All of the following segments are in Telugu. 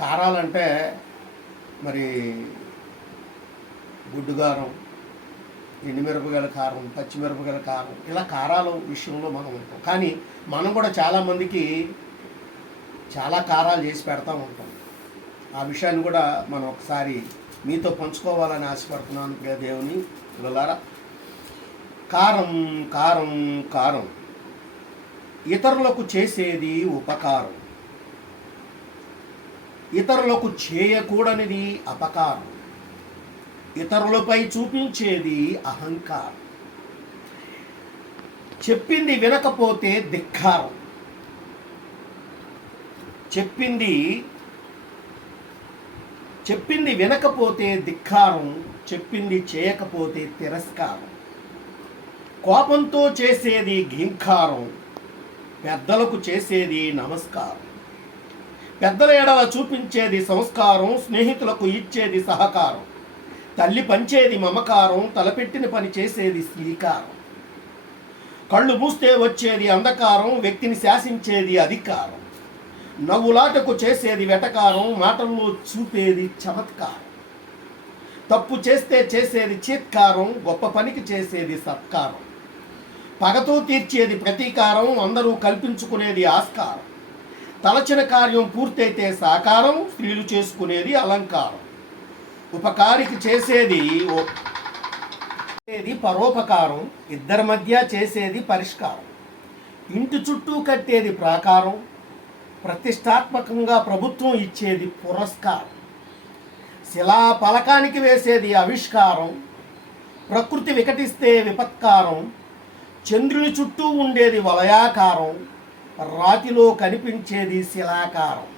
కారాలంటే మరి గుడ్డు కారం, ఎండుమిరపకాయల కారం, పచ్చిమిరపకాయల కారం, ఇలా కారాల విషయంలో మనం ఉంటాం. కానీ మనం కూడా చాలామందికి చాలా కారాలు చేసి పెడతా ఉంటాం. ఆ విషయాన్ని కూడా మనం ఒకసారి మీతో పంచుకోవాలని ఆశపడుతున్నాను. ప్రియ దేవుని పిల్లలారా, కారం కారం కారం ఇతరులకు చేసేది ఉపకారం, ఇతరులకు చేయకూడనిది అపకారం, ఇతరులపై చూపించేది అహంకారం, చెప్పింది వినకపోతే ధిక్కారం, చెప్పింది వినకపోతే ధిక్కారం, చెప్పింది చేయకపోతే తిరస్కారం, కోపంతో చేసేది ఘీంకారం, పెద్దలకు చేసేది నమస్కారం, పెద్దల ఎడల చూపించేది సంస్కారం, స్నేహితులకు ఇచ్చేది సహకారం, తల్లి పంచేది మమకారం, తలపెట్టిన పని చేసేది శ్రీకారం, కళ్ళు మూస్తే వచ్చేది అంధకారం, వ్యక్తిని శాసించేది అధికారం, నవ్వులాటకు చేసేది వెటకారం, మాటల్లో చూపేది చమత్కారం, తప్పు చేస్తే చేసేది చీత్కారం, గొప్ప పనికి చేసేది సత్కారం, పగతో తీర్చేది ప్రతీకారం, అందరూ కల్పించుకునేది ఆస్కారం, తలచిన కార్యం పూర్తయితే సాకారం, స్త్రీలు చేసుకునేది అలంకారం, ఉపకారికి చేసేది పరోపకారం, ఇద్దరి మధ్య చేసేది పరిష్కారం, ఇంటి చుట్టూ కట్టేది ప్రాకారం, ప్రతిష్టాత్మకంగా ప్రభుత్వం ఇచ్చేది పురస్కారం, శిలా పలకానికి వేసేది ఆవిష్కారం, ప్రకృతి వికటిస్తే విపత్కారం, చంద్రుని చుట్టూ ఉండేది వలయాకారం, రాతిలో కనిపించేది శిలాకారం,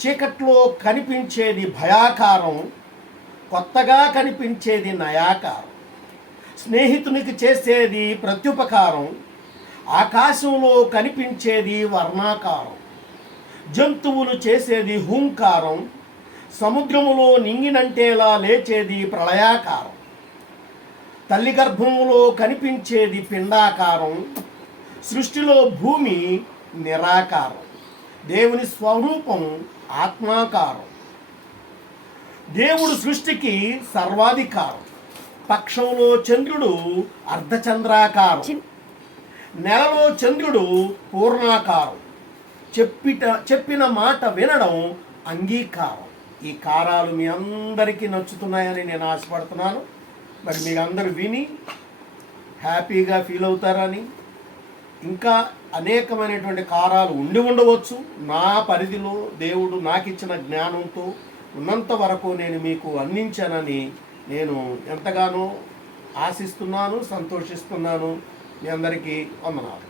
చీకట్లో కనిపించేది భయాకారం, కొత్తగా కనిపించేది నయాకారం, స్నేహితునికి చేసేది ప్రత్యుపకారం, ఆకాశంలో కనిపించేది వర్ణాకారం, జంతువులు చేసేది హూంకారం, సముద్రములో నింగినంటేలా లేచేది ప్రళయాకారం, తల్లి గర్భములో కనిపించేది పిండాకారం, సృష్టిలో భూమి నిరాకారం, దేవుని స్వరూపం ఆత్మాకారం, దేవుడు సృష్టికి సర్వాధికారం, పక్షంలో చంద్రుడు అర్ధచంద్రాకారం, నెలలో చంద్రుడు పూర్ణాకారం, చెప్పిన మాట వినడం అంగీకారం. ఈ కారాలు మీ అందరికీ నచ్చుతున్నాయని నేను ఆశపడుతున్నాను. మరి మీరు అందరూ విని హ్యాపీగా ఫీల్ అవుతారని, ఇంకా అనేకమైనటువంటి కారాలు ఉండవచ్చు. నా పరిధిలో దేవుడు నాకు ఇచ్చిన జ్ఞానంతో ఉన్నంత వరకు నేను మీకు అందించానని నేను ఎంతగానో ఆశిస్తున్నాను, సంతోషిస్తున్నాను. మీ అందరికీ వందనాలు.